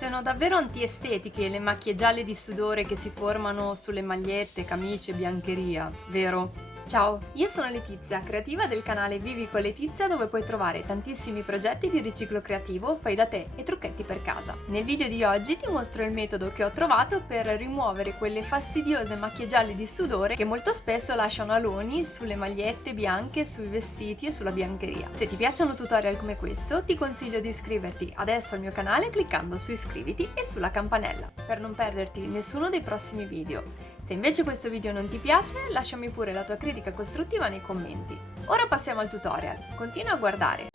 Sono davvero antiestetiche le macchie gialle di sudore che si formano sulle magliette, camicie, biancheria, vero? Ciao, io sono Letizia, creativa del canale Vivi con Letizia, dove puoi trovare tantissimi progetti di riciclo creativo, fai da te e trucchetti per casa. Nel video di oggi ti mostro il metodo che ho trovato per rimuovere quelle fastidiose macchie gialle di sudore che molto spesso lasciano aloni sulle magliette bianche, sui vestiti e sulla biancheria. Se ti piacciono tutorial come questo, ti consiglio di iscriverti adesso al mio canale cliccando su iscriviti e sulla campanella per non perderti nessuno dei prossimi video. Se invece questo video non ti piace, lasciami pure la tua critica costruttiva nei commenti. Ora passiamo al tutorial. Continua a guardare.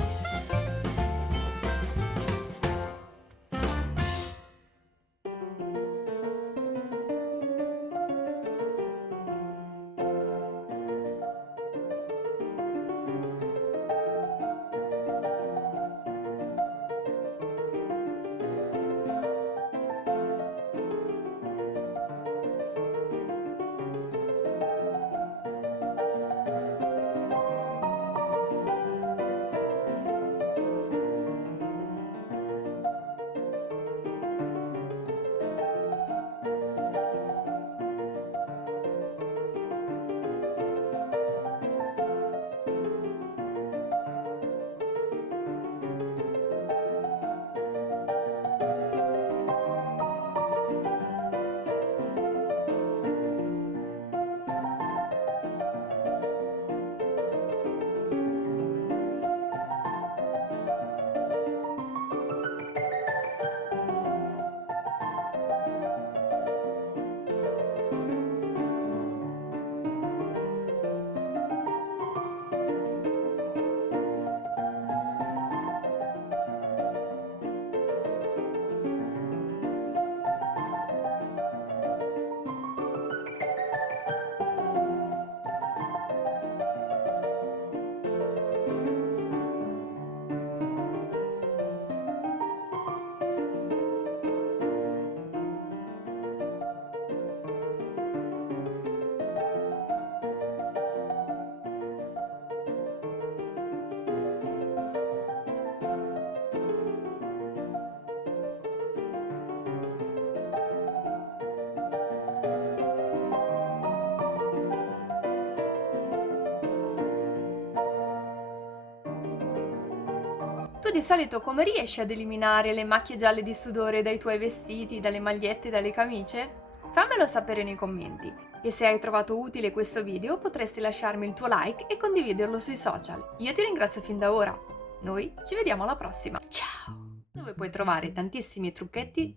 Tu di solito come riesci ad eliminare le macchie gialle di sudore dai tuoi vestiti, dalle magliette, dalle camicie? Fammelo sapere nei commenti. E se hai trovato utile questo video, potresti lasciarmi il tuo like e condividerlo sui social. Io ti ringrazio fin da ora. Noi ci vediamo alla prossima. Ciao! Dove puoi trovare tantissimi trucchetti.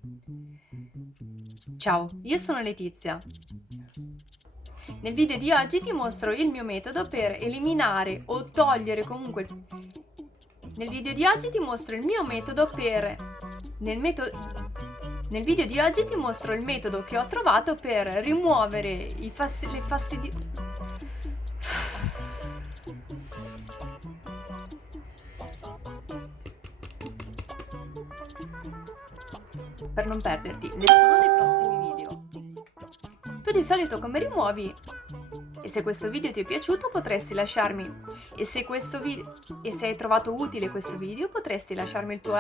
Ciao, io sono Letizia. Nel video di oggi ti mostro il mio metodo per eliminare o togliere comunque. Nel video di oggi ti mostro il mio metodo per. Nel video di oggi ti mostro il metodo che ho trovato per rimuovere le fastidi. Per non perderti nessuno dei prossimi video. Tu di solito come rimuovi? E se questo video ti è piaciuto potresti lasciarmi. E se hai trovato utile questo video potresti lasciarmi il tuo